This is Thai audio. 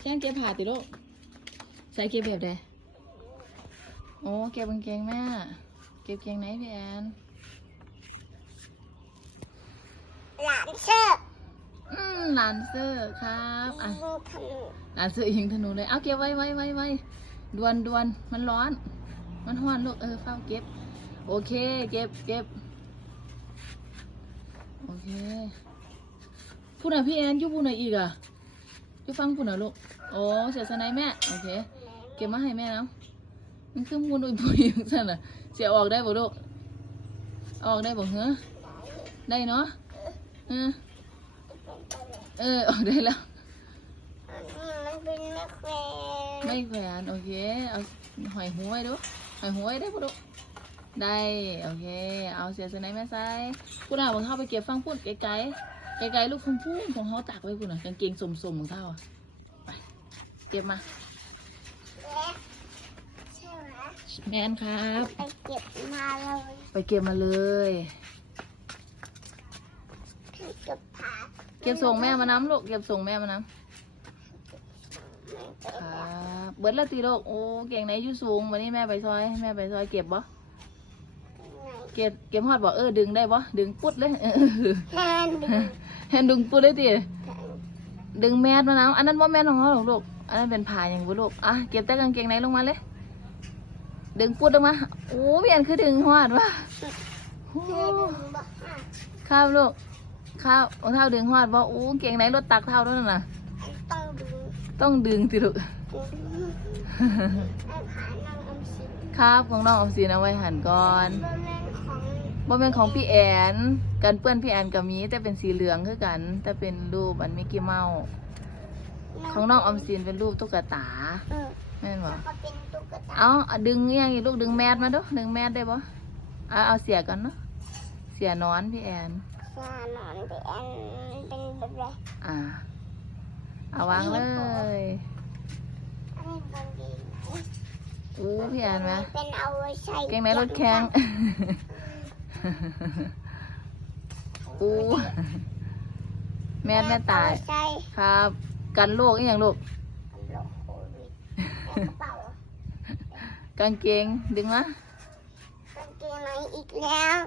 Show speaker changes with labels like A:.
A: แข้งเก็บผ้าติลูกใส่เก็บแบบใดโอ้เก็บกางเกงแม่ เก็บเกงไหนพี่แอน
B: หลานเชื่อ
A: อืมหลานเซอร์ครับอะ
B: ยิงธนู
A: หลานเซอร์ยิงธนูเลย เอาเก็บไว้ไว้ไว้ไว้ดวนดวนมันร้อน มันห้อนลูกเออเฝ้าเก็บ โอเค เก็บเก็บโอเคพูดหน่อยพี่แอนอยุพูดหน่อยอีกอะ อยุฟังพูดหน่อยลูก โอ้เสียสไนแม่ โอเค เก็บมาให้แม่แล้วมันคือมูนอุยปุยอย่างนั้นน่ะเสียออกได้บ่ลูกเอาออกได้บ่เหรอได้เนาะ เออ เออ ออกได้แล้ว
B: มันเป็นแม่แควน
A: ไม่แขวนโอเค เอาหอยหัวไว้ดูหอยหัวไว้ได้ปะลูกได้ โอเค เอาเสียสไนแม่ใส่คุณอาบังเข้าไปเก็บฟังพูดไกลๆ ไกลๆลูกคุณพูดของเขาตากไว้คุณอะกางเกงสมๆของเขาอะไปเก็บมา
B: ใช่ไหม
A: แมนครับ
B: ไปเก็บมาเลย
A: ไปเก็บมาเลย
B: เก็บผ้า
A: เก็บส่งแม่มาน้ำลูกเก็บส่งแม่มาน้ำครับเบิร์ดละตีลูกโอ้เก่งไหนอยู่สูงวันนี้แม่ไปซอยให้แม่ไปซอยเก็บบ่เก็บเก็บฮอดบ่เออดึงได้บ่ดึงปุ๊ดเลยเออ
B: แทน ดึง
A: เห็นดึงปุ๊ดเลยติดึงแมสมาน้ำอันนั้นว่าแมสของเขาหรอกลูก อันนั้นเป็นผ้าอย่างบุลูก อะเก็บแต่กางเกงในลงมาเลย ดึงปุ๊ดลงมา โอ้เปลี่ยนคือดึงฮอดว่ะโอ้
B: แม่ดึงบอกว่า
A: ครับลูกครับรองเท้าดึงฮอดบ่โอ้เกงในรถตักเท้าด้วยน่ะ
B: ต้องดึง
A: ต้องดึงสิลูก
B: ดึงไอ้ผ้านั่งอมสิน
A: ครับของน้องออมสินเอาไว้หันก่อน
B: บนแม่ของ
A: บ่เป็นของพี่แอนกันเปื้อนพี่แอนก็มีแต่เป็นสีเหลืองคือกัน แต่เป็นรูปอันมิกกี้เมาส์ของน้องออมสินเป็นรูปตุ๊กตา
B: เออ
A: แม่นบ่
B: แล้วก็เป็นตุ๊กตา
A: เอาเอาดึงอยังอีกลูกดึงแมสมาดูดึงแมสได้บ่เอาเอาเสียก่อนเนาะเสียนอนพี่แอน
B: สานอนเป็นอันเป็นแบบไร
A: อ่าเอาวางเลย
B: อันนี้เป็นดี
A: อู้พี่แอนไหม
B: เป็นเอาไว้ใช้
A: เกงในรถแข่ง อู้แม่แม่ตาย
B: เอไว้ใช้
A: ครับ กันโรคอีหยังลูก
B: โรคโควิดในกระเป๋ากา
A: งเกงดึงมากา
B: งเกงในอีกแล้ว